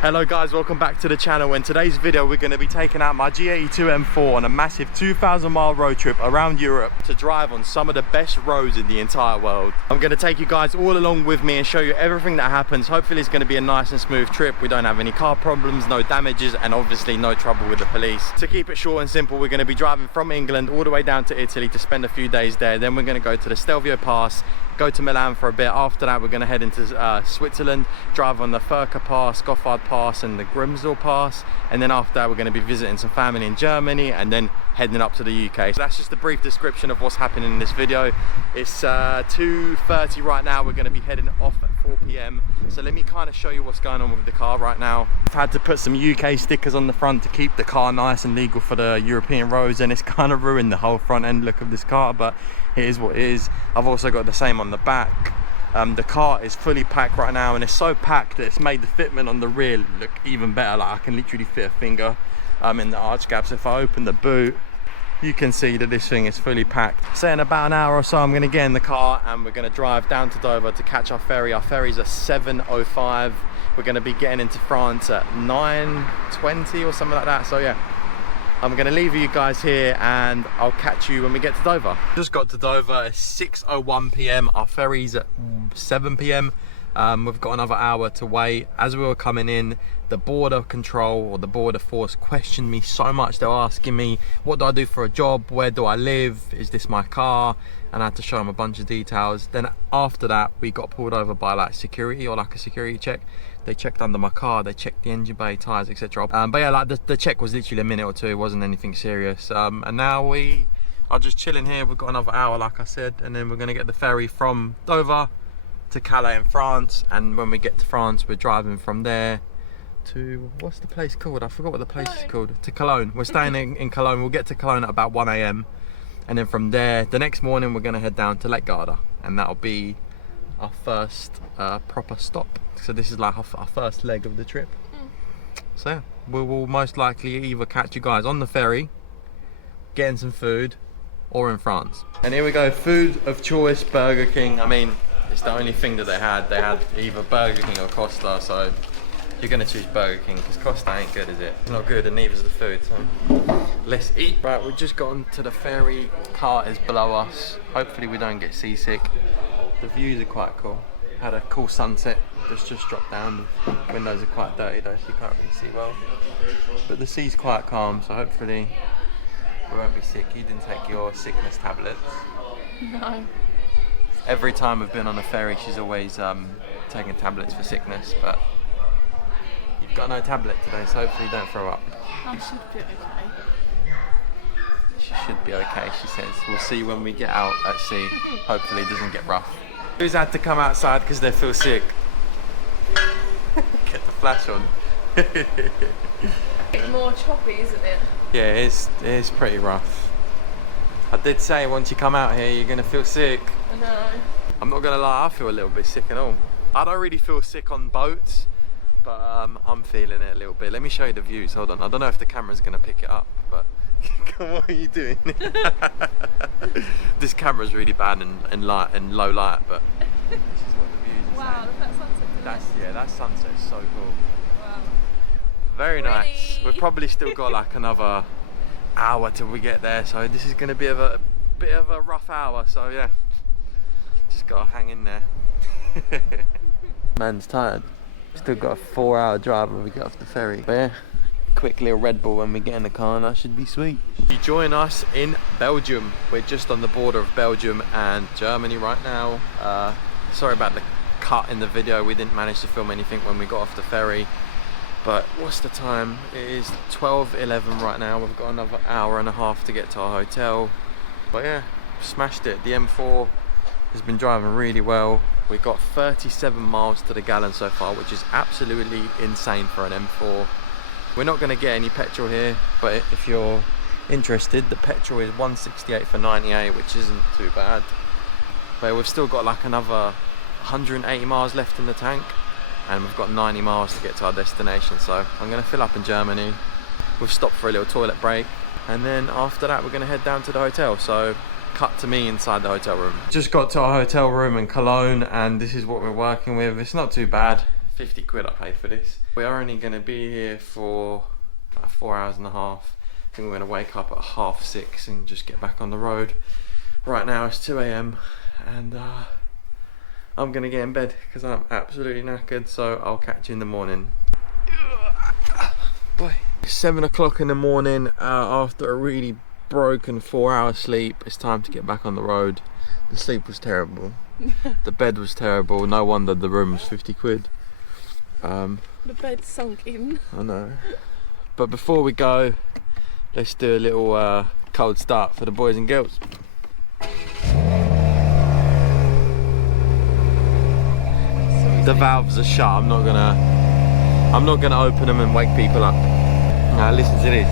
Hello guys, welcome back to the channel. In today's video we're going to be taking out my G82 M4 on a massive 2,000 mile road trip around Europe to drive on some of the best roads in the entire world. I'm going to take you guys all along with me and show you everything that happens. Hopefully it's going to be a nice and smooth trip. We don't have any car problems, no damages, and obviously no trouble with the police. To keep it short and simple, we're going to be driving from England all the way down to Italy to spend a few days there. Then we're going to go to the Stelvio Pass, go to Milan for a bit. After that we're going to head into Switzerland, drive on the Ferry Pass, Gothard Pass and the Grimsel Pass, and then after that we're going to be visiting some family in Germany and then heading up to the UK. So that's just a brief description of what's happening in this video. It's 2:30 right now. We're going to be heading off at 4 PM. So let me kind of show you what's going on with the car right now. I've had to put some UK stickers on the front to keep the car nice and legal for the European roads, and it's kind of ruined the whole front end look of this car, but it is what it is. I've also got the same on the back. The car is fully packed right now, and it's so packed that it's made the fitment on the rear look even better. Like I can literally fit a finger in the arch gaps. If I open the boot, you can see that this thing is fully packed. So in about an hour or so I'm going to get in the car and we're going to drive down to Dover to catch our ferry. Our ferry's at 7:05. We're going to be getting into France at 9:20 or something like that. So yeah, I'm going to leave you guys here and I'll catch you when we get to Dover. Just got to Dover. It's 6:01 PM. Our ferry's at 7 PM. We've got another hour to wait. As we were coming in, the border control or the border force questioned me so much. They were asking me, what do I do for a job? Where do I live? Is this my car? And I had to show them a bunch of details. Then after that, we got pulled over by like security or like a security check. They checked under my car, they checked the engine bay, tyres, etc. But yeah, like the check was literally a minute or two. It wasn't anything serious. And now we are just chilling here. We've got another hour, like I said, and then we're going to get the ferry from Dover to Calais in France. And when we get to France, we're driving from there to, what's the place called? I forgot what the place is called. To Cologne. We're staying in Cologne. We'll get to Cologne at about 1 AM. And then from there, the next morning, we're going to head down to Lake Garda. And that'll be our first proper stop. So this is like our first leg of the trip. So yeah, we will most likely either catch you guys on the ferry, getting some food, or in France. And here we go, food of choice, Burger King. I mean, it's the only thing that they had. They had either Burger King or Costa, so you're gonna choose Burger King because Costa ain't good, is it? It's not good, and neither is the food, so let's eat. Right, we've just gotten to the ferry. Car is below us. Hopefully we don't get seasick. The views are quite cool. Had a cool sunset that's just dropped down. The windows are quite dirty though, so you can't really see well. But the sea's quite calm, so hopefully we won't be sick. You didn't take your sickness tablets? No. Every time we've been on a ferry, she's always taking tablets for sickness, but you've got no tablet today, so hopefully you don't throw up. I should be okay. She should be okay, she says. We'll see when we get out at sea. Hopefully it doesn't get rough. Who's had to come outside because they feel sick? Get the flash on. It's more choppy, isn't it? Yeah, it is pretty rough. I did say once you come out here, you're going to feel sick. I know. I'm not going to lie, I feel a little bit sick and all. I don't really feel sick on boats, but I'm feeling it a little bit. Let me show you the views, hold on. I don't know if the camera's going to pick it up, but what are you doing? This camera's really bad in light and low light, but this is what the views are. Wow, look at that sunset. That sunset's so cool. Wow. Very nice. We've probably still got like another hour till we get there, so this is going to be a bit of a rough hour. So yeah, just gotta hang in there. Man's tired. Still got a 4-hour drive when we get off the ferry. But yeah, quick little Red Bull when we get in the car and that should be sweet. You join us in Belgium. We're just on the border of Belgium and Germany right now. Sorry about the cut in the video. We didn't manage to film anything when we got off the ferry. But what's the time? It is 12:11 right now. We've got another hour and a half to get to our hotel. But yeah, smashed it. The M4 has been driving really well. We got 37 miles to the gallon so far, which is absolutely insane for an M4. We're not going to get any petrol here, but if you're interested, the petrol is 168 for 98, which isn't too bad. But we've still got like another 180 miles left in the tank, and we've got 90 miles to get to our destination. So I'm going to fill up in Germany. We've stopped for a little toilet break, and then after that we're going to head down to the hotel. So cut to me inside the hotel room. Just got to our hotel room in Cologne, and this is what we're working with. It's not too bad. 50 quid I paid for this. We are only going to be here for like 4 hours and a half. I think we're going to wake up at 6:30 and just get back on the road. Right now it's 2 AM and I'm going to get in bed because I'm absolutely knackered, so I'll catch you in the morning. Boy. 7 o'clock in the morning, after a really broken 4-hour sleep. It's time to get back on the road. The sleep was terrible. The bed was terrible. No wonder the room was 50 quid. The bed sunk in. I know. But before we go, let's do a little cold start for the boys and girls. The valves are shut. I'm not gonna open them and wake people up. Now listen to this.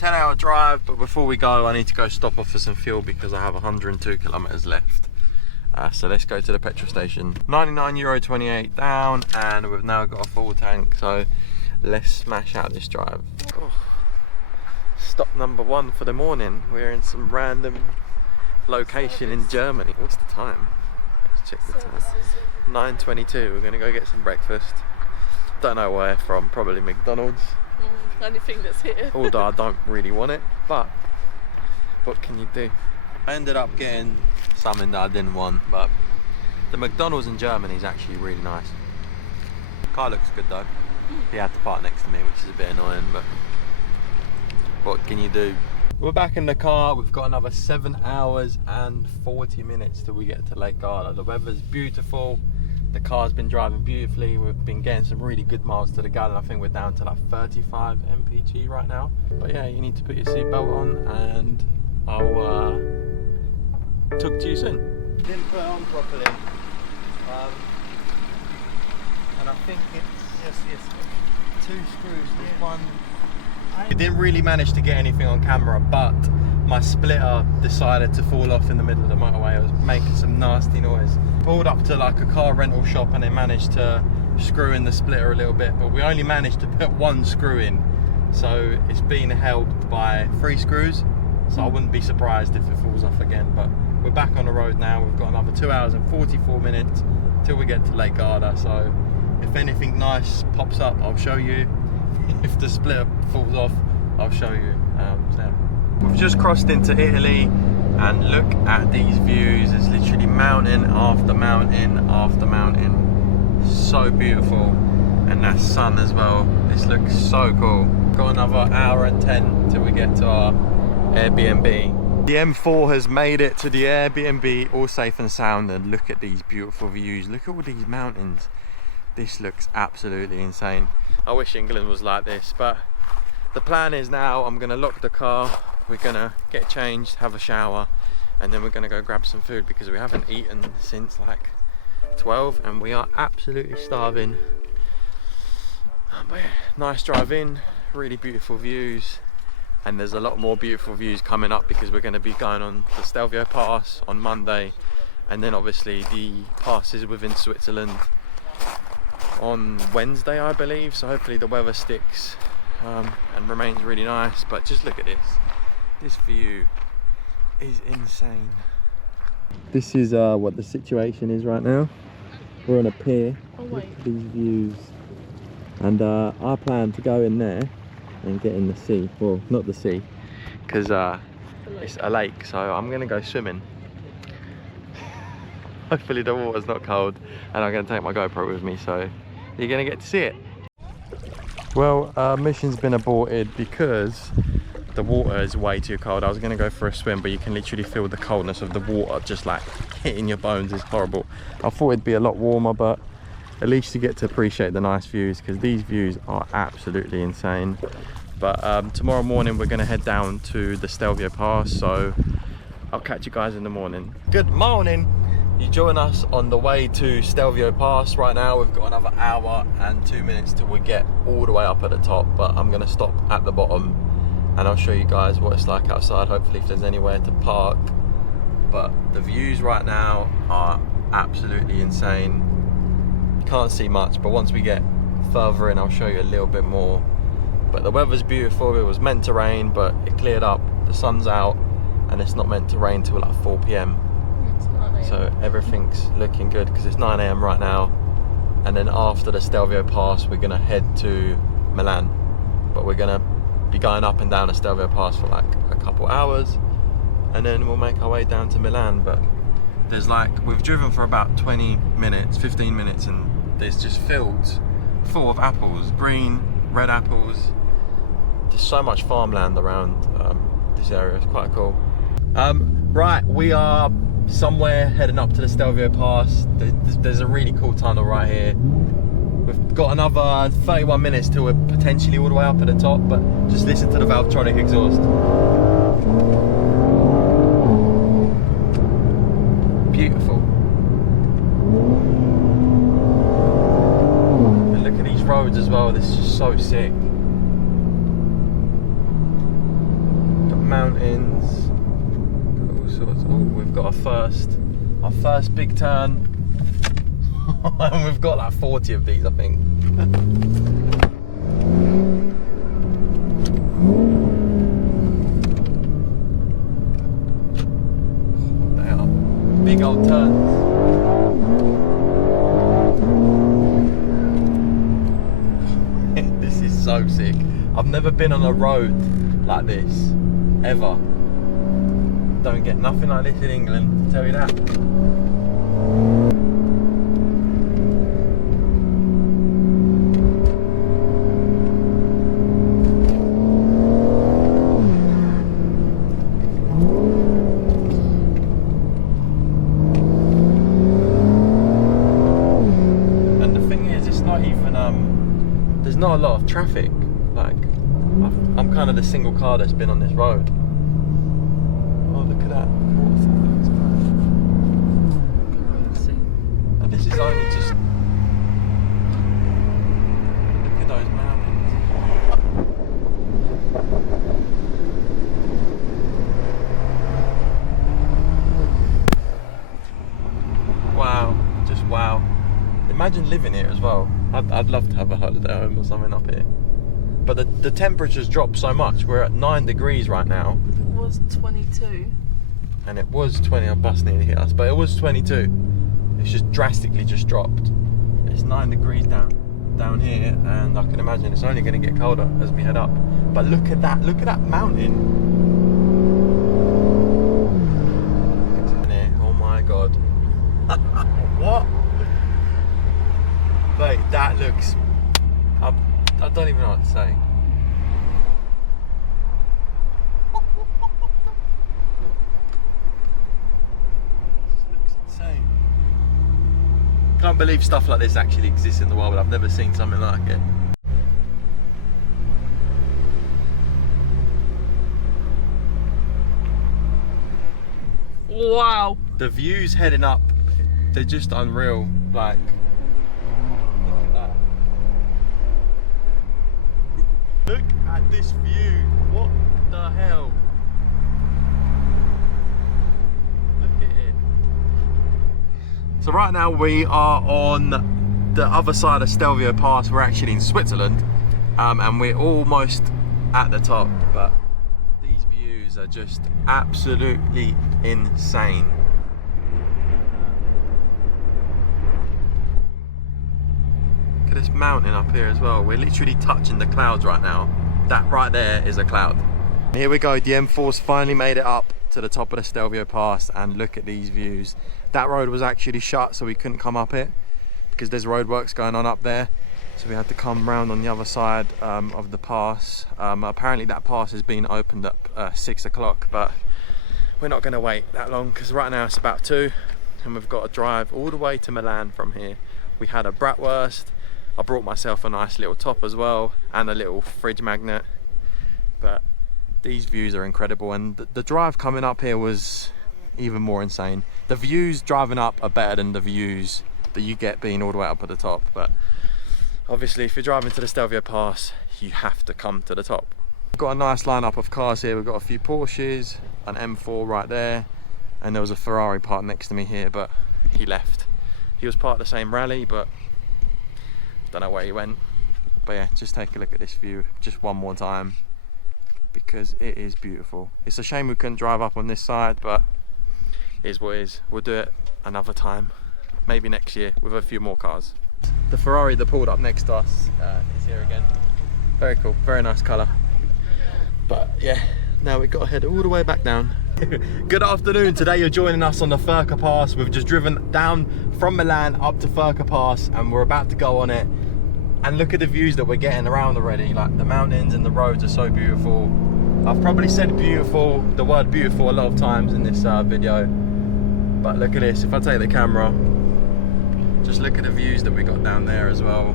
10-hour drive, but before we go I need to go stop off for some fuel because I have 102 kilometers left. So let's go to the petrol station. €99.28 down, and we've now got a full tank, so let's smash out this drive. Oh. Stop number 1 for the morning. We're in some random location in Germany. What's the time? Let's check the time. 9:22. We're gonna go get some breakfast. Don't know where from, probably McDonald's. Anything that's here. Although I don't really want it, but what can you do? I ended up getting something that I didn't want, but the McDonald's in Germany is actually really nice. Car looks good though. He had to park next to me, which is a bit annoying, but what can you do? We're back in the car. We've got another 7 hours and 40 minutes till we get to Lake Garda. The weather's beautiful. The car's been driving beautifully. We've been getting some really good miles to the gallon. I think we're down to like 35 mpg right now. But yeah, you need to put your seatbelt on, and I'll talk to you soon. Didn't put it on properly. And I think it's yes, 2 screws. There's one. I didn't really manage to get anything on camera, but my splitter decided to fall off in the middle of the motorway. It was making some nasty noise. Pulled up to like a car rental shop and they managed to screw in the splitter a little bit, but we only managed to put 1 screw in. So it's been held by 3 screws. So I wouldn't be surprised if it falls off again, but we're back on the road now. We've got another 2 hours and 44 minutes till we get to Lake Garda. So if anything nice pops up, I'll show you. If the splitter falls off, I'll show you. So we've just crossed into Italy, and look at these views. It's literally mountain after mountain after mountain. So beautiful, and that sun as well. This looks so cool. Got another hour and 10 till we get to our Airbnb. The M4 has made it to the Airbnb all safe and sound, and look at these beautiful views. Look at all these mountains. This looks absolutely insane. I wish England was like this, but the plan is now I'm gonna lock the car, we're gonna get changed, have a shower, and then we're gonna go grab some food because we haven't eaten since like 12 and we are absolutely starving. But yeah, nice drive in, really beautiful views, and there's a lot more beautiful views coming up because we're gonna be going on the Stelvio Pass on Monday, and then obviously the passes within Switzerland on Wednesday, I believe. So hopefully the weather sticks and remains really nice. But just look at this view is insane. This is what the situation is right now. We're on a pier. Look at these views, and I plan to go in there and get in the sea. Well, not the sea, because it's a lake, so I'm gonna go swimming. Hopefully the water's not cold, and I'm gonna take my GoPro with me, so you're gonna get to see it. Well, mission's been aborted because the water is way too cold. I was gonna go for a swim, but you can literally feel the coldness of the water just like hitting your bones. Is horrible. I thought it'd be a lot warmer, but at least you get to appreciate the nice views, because these views are absolutely insane. But tomorrow morning we're gonna head down to the Stelvio Pass, so I'll catch you guys in the morning. Good morning. You join us on the way to Stelvio Pass. Right now we've got another hour and 2 minutes till we get all the way up at the top, but I'm gonna stop at the bottom and I'll show you guys what it's like outside, hopefully if there's anywhere to park. But the views right now are absolutely insane. You can't see much, but once we get further in I'll show you a little bit more. But the weather's beautiful. It was meant to rain, but it cleared up, the sun's out, and it's not meant to rain till like 4 PM. It's not So everything's looking good because it's 9 AM right now, and then after the Stelvio Pass we're gonna head to Milan, but we're gonna be going up and down the Stelvio Pass for like a couple hours, and then we'll make our way down to Milan. But there's like, we've driven for about 20 minutes, 15 minutes, and there's just fields full of apples, green, red apples. There's so much farmland around this area. It's quite cool. Right, we are somewhere heading up to the Stelvio Pass. There's a really cool tunnel right here. We've got another 31 minutes till we're potentially all the way up at the top, but just listen to the Valvetronic exhaust. Beautiful. And look at these roads as well, this is just so sick. Got mountains, got all sorts. Oh, we've got our first big turn. And we've got like 40 of these, I think. They are big old turns. This is so sick. I've never been on a road like this, ever. Don't get nothing like this in England, I'll tell you that. There's not a lot of traffic. Like, I'm kind of the single car that's been on this road. Oh, look at that. And this is only just... Look at those mountains. Wow, just wow. Imagine living here as well. I'd love to have a holiday home or something up here. But the temperature's dropped so much. We're at 9 degrees right now. It was 22. And it was 20, our bus nearly hit us, but it was 22. It's just drastically just dropped. It's 9 degrees down here, and I can imagine it's only going to get colder as we head up. But look at that mountain. Oh my God. What? Wait, that looks... I don't even know what to say. This looks insane. Can't believe stuff like this actually exists in the world. I've never seen something like it. Wow. The views heading up, they're just unreal. Like, look at this view. What the hell? Look at it. So right now we are on the other side of Stelvio Pass. We're actually in Switzerland, and we're almost at the top, but these views are just absolutely insane. Look at this mountain up here as well. We're literally touching the clouds right now. That right there is a cloud. Here we go, the M4's finally made it up to the top of the Stelvio Pass, and look at these views. That road was actually shut, so we couldn't come up it because there's roadworks going on up there. So we had to come round on the other side of the pass. Apparently that pass has been opened up 6 o'clock, but we're not going to wait that long because right now it's about 2 and we've got to drive all the way to Milan from here. We had a bratwurst. I brought myself a nice little top as well and a little fridge magnet. But these views are incredible, and the drive coming up here was even more insane. The views driving up are better than the views that you get being all the way up at the top, but obviously if you're driving to the Stelvio Pass you have to come to the top. We've got a nice lineup of cars here. We've got a few Porsches, an M4 right there, and there was a Ferrari parked next to me here, but he left. He was part of the same rally, but don't know where he went. But yeah, just take a look at this view just one more time because it is beautiful. It's a shame we couldn't drive up on this side, but it is what it is. We'll do it another time, maybe next year with a few more cars. The Ferrari that pulled up next to us is here again. Very cool, very nice colour. But yeah, now we've got to head all the way back down. Good afternoon, today you're joining us on the Ferry Pass. We've just driven down from Milan up to Ferry Pass and we're about to go on it. And look at the views that we're getting around already. Like the mountains and the roads are so beautiful. I've probably said beautiful, the word beautiful a lot of times in this video. But look at this, if I take the camera, just look at the views that we got down there as well.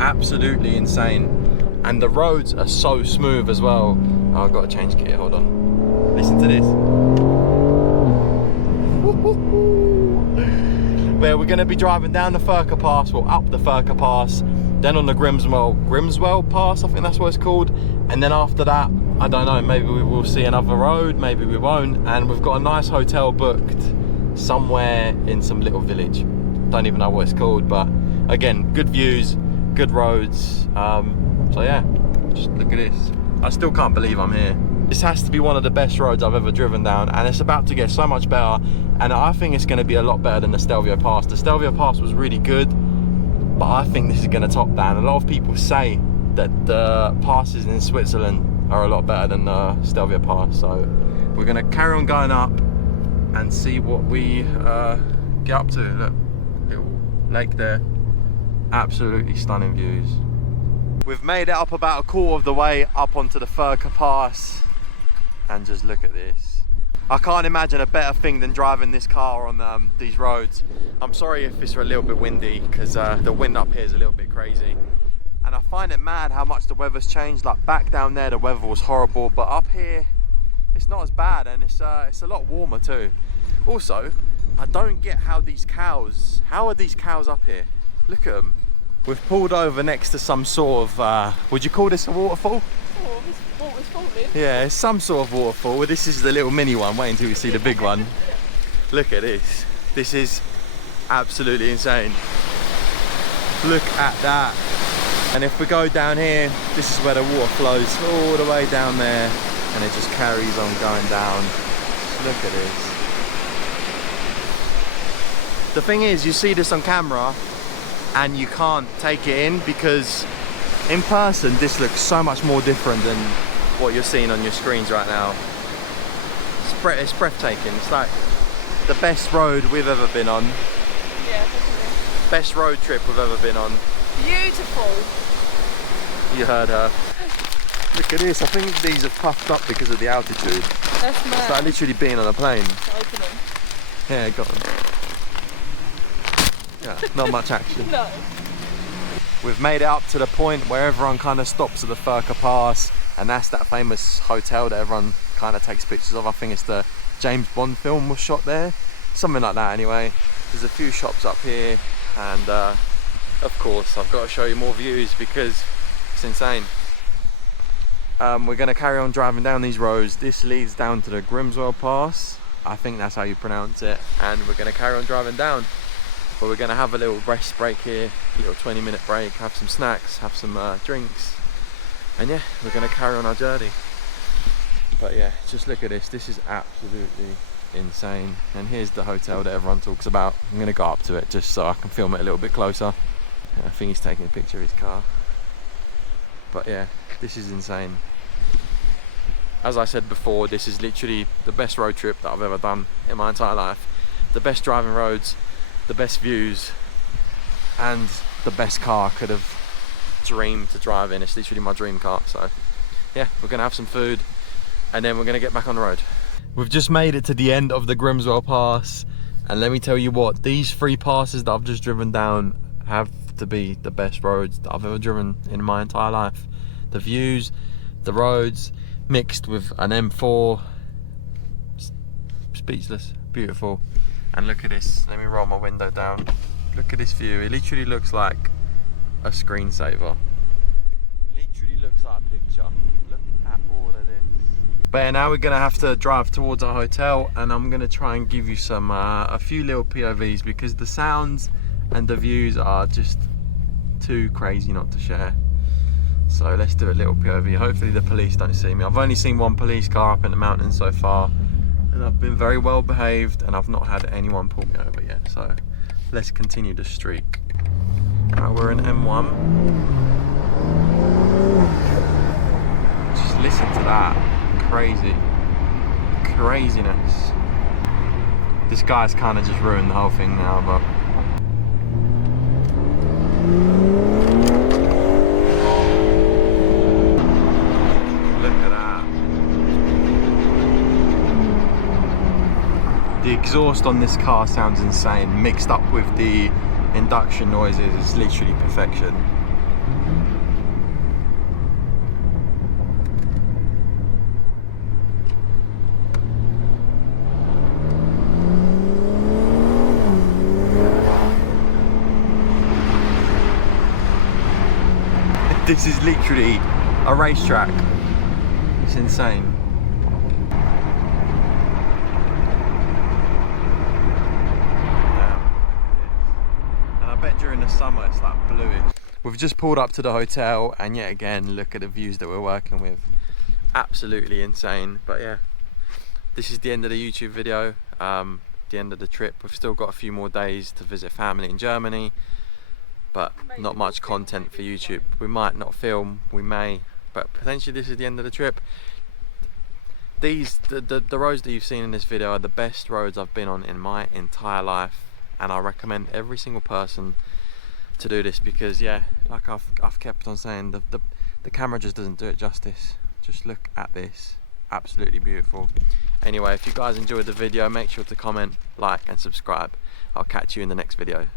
Absolutely insane. And the roads are so smooth as well. Oh, I've got to change gear, hold on. Listen to this. Where we're going to be driving down the Ferry Pass, well up the Ferry Pass, then on the Grimswell Pass, I think that's what it's called. And then after that, I don't know, maybe we will see another road, maybe we won't. And we've got a nice hotel booked somewhere in some little village. Don't even know what it's called, but again, good views, good roads. So yeah, just look at this. I still can't believe I'm here. This has to be one of the best roads I've ever driven down, and it's about to get so much better. And I think it's going to be a lot better than the Stelvio Pass. The Stelvio Pass was really good, but I think this is going to top that. And a lot of people say that the passes in Switzerland are a lot better than the Stelvio Pass. So we're going to carry on going up and see what we get up to. Look, little lake there, absolutely stunning views. We've made it up about a quarter of the way up onto the Ferry Pass, and just look at this. I can't imagine a better thing than driving this car on these roads. I'm sorry if it's a little bit windy, because the wind up here is a little bit crazy. And I find it mad how much the weather's changed. Like back down there the weather was horrible, but up here it's not as bad, and it's a lot warmer too. Also, I don't get how are these cows up here? Look at them. We've pulled over next to some sort of, would you call this a waterfall? Oh, this water's falling. Yeah, it's some sort of waterfall. Well, this is the little mini one. Wait until you see the big one. Look at this. This is absolutely insane. Look at that. And if we go down here, this is where the water flows all the way down there, and it just carries on going down. Just look at this. The thing is, you see this on camera and you can't take it in, because in person this looks so much more different than what you're seeing on your screens right now. It's breathtaking. It's like the best road we've ever been on. Yeah, definitely. Best road trip we've ever been on. Beautiful. You heard her. Look at this. I think these have puffed up because of the altitude. That's mad. It's like literally being on a plane. Open them. Yeah, got them. Yeah, not much action. No. We've made it up to the point where everyone kind of stops at the Ferry Pass, and that's that famous hotel that everyone kind of takes pictures of. I think it's the James Bond film was shot there, something like that anyway. There's a few shops up here, and of course I've got to show you more views because it's insane. We're going to carry on driving down these roads. This leads down to the Grimswell Pass, I think that's how you pronounce it, and we're going to carry on driving down. But we're going to have a little rest break here, a little 20-minute break, have some snacks, have some drinks, and yeah, we're going to carry on our journey. But yeah, just look at this. This is absolutely insane. And here's the hotel that everyone talks about. I'm going to go up to it just so I can film it a little bit closer. I think he's taking a picture of his car. But yeah, this is insane. As I said before, this is literally the best road trip that I've ever done in my entire life. The best driving roads, the best views, and the best car I could have dreamed to drive in. It's literally my dream car. So yeah, we're gonna have some food and then we're gonna get back on the road. We've just made it to the end of the Grimswell Pass, and let me tell you what, these 3 passes that I've just driven down have to be the best roads that I've ever driven in my entire life. The views, the roads, mixed with an M4, speechless, beautiful. And look at this, let me roll my window down. Look at this view, it literally looks like a screensaver. Literally looks like a picture. Look at all of this. But yeah, now we're gonna have to drive towards our hotel, and I'm gonna try and give you some, a few little POVs, because the sounds and the views are just too crazy not to share. So let's do a little POV. Hopefully the police don't see me. I've only seen one police car up in the mountains so far, And I've been very well behaved and I've not had anyone pull me over yet, so let's continue the streak. Right, we're in M1. Just listen to that. Craziness. This guy's kind of just ruined the whole thing now, but look at that. The exhaust on this car sounds insane, mixed up with the induction noises. It's literally perfection. This is literally a racetrack. It's insane. And I bet during the summer it's like bluish. We've just pulled up to the hotel and yet again, look at the views that we're working with. Absolutely insane. But yeah, this is the end of the YouTube video, the end of the trip. We've still got a few more days to visit family in Germany, but not much content for YouTube. We might not film, we may, but potentially this is the end of the trip. The roads that you've seen in this video are the best roads I've been on in my entire life, and I recommend every single person to do this because, yeah, like I've kept on saying, the camera just doesn't do it justice. Just look at this, absolutely beautiful. Anyway, if you guys enjoyed the video, make sure to comment, like and subscribe. I'll catch you in the next video.